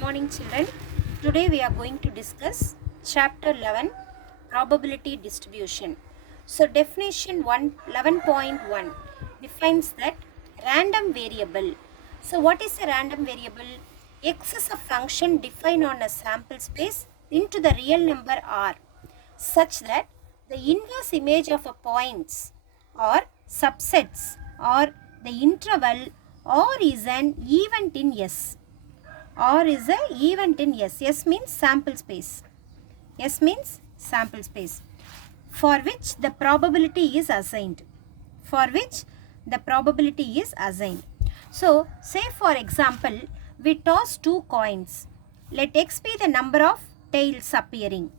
morning children. Today we are going to discuss chapter 11 probability distribution. So definition 11.1 defines that random variable. So what is a random variable? X is a function defined on a sample space into the real number R such that the inverse image of a points or subsets or the interval or is an event in S. Or is a event in S. S means sample space. S means sample space. For which the probability is assigned. For which the probability is assigned. So, say for example, we toss two coins. Let X be the number of tails appearing.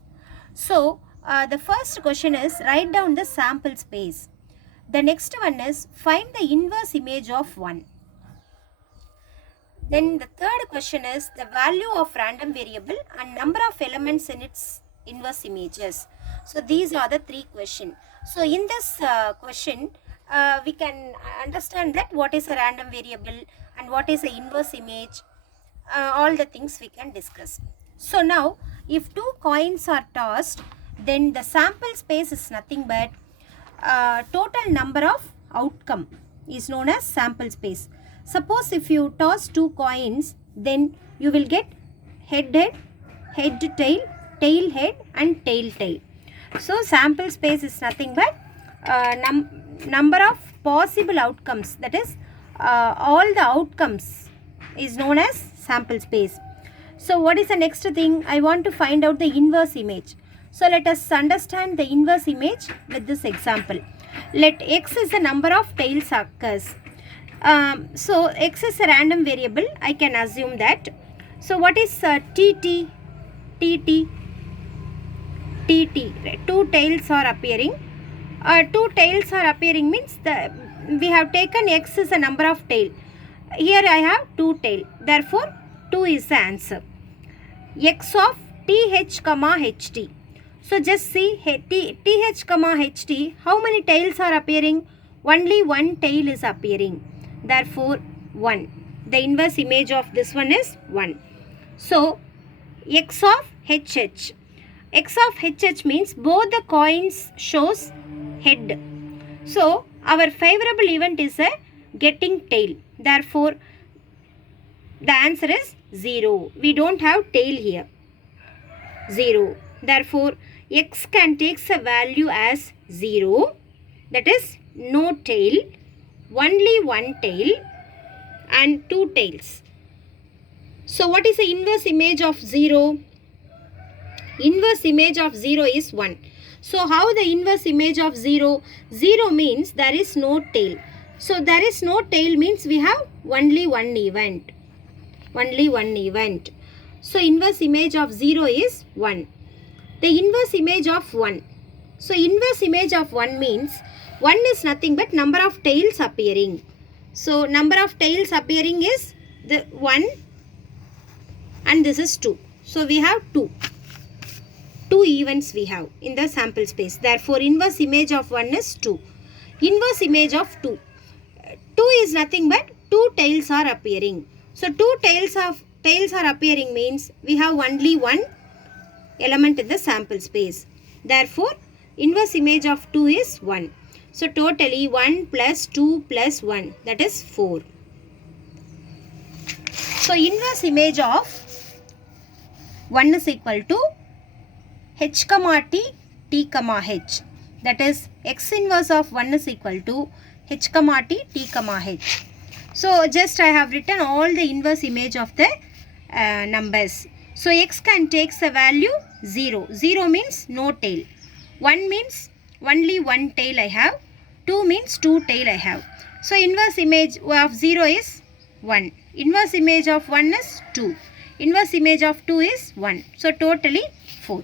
So, the first question is write down the sample space. The next one is find the inverse image of 1. Then the third question is the value of random variable and number of elements in its inverse images. So these are the three questions. So in this question, we can understand that what is a random variable and what is the inverse image. All the things we can discuss. So now, if two coins are tossed, then the sample space is nothing but total number of outcome is known as sample space. Suppose if you toss two coins, then you will get head tail, tail head and tail tail. So sample space is nothing but number of possible outcomes, that is all the outcomes is known as sample space. So what is the next thing? I want to find out the inverse image. So let us understand the inverse image with this example. Let X is the number of tails occurs. So X is a random variable, I can assume that. So what is TT? TT, two tails are appearing. Two tails are appearing means we have taken X is a number of tail. Here I have two tail, therefore 2 is the answer. X of TH, HT. So just see TH, HT, how many tails are appearing? Only one tail is appearing. Therefore 1. The inverse image of this one is 1. So X of HH. X of HH means both the coins shows head. So our favorable event is a getting tail. Therefore the answer is 0. We don't have tail here. 0. Therefore X can take a value as 0. That is no tail. Only one tail and two tails. So what is the inverse image of 0? Inverse image of 0 is 1. So how the inverse image of 0? 0 means there is no tail. So there is no tail means we have only one event. Only one event. So inverse image of 0 is 1. The inverse image of 1. So inverse image of 1 means 1 is nothing but number of tails appearing. So number of tails appearing is the 1 and this is 2. So we have 2. 2 events we have in the sample space. Therefore inverse image of 1 is 2. Inverse image of 2. 2 is nothing but 2 tails are appearing. So 2 tails are appearing means we have only one element in the sample space. Therefore inverse image of 2 is 1. So totally 1 plus 2 plus 1, that is 4. So inverse image of 1 is equal to H comma T, T comma H. That is X inverse of 1 is equal to H comma T, T comma H. So just I have written all the inverse image of the numbers. So X can take the value 0. 0 means no tail. 1 means only one tail I have. 2 means two tail I have. So inverse image of 0 is 1. Inverse image of 1 is 2. Inverse image of 2 is 1. So totally 4.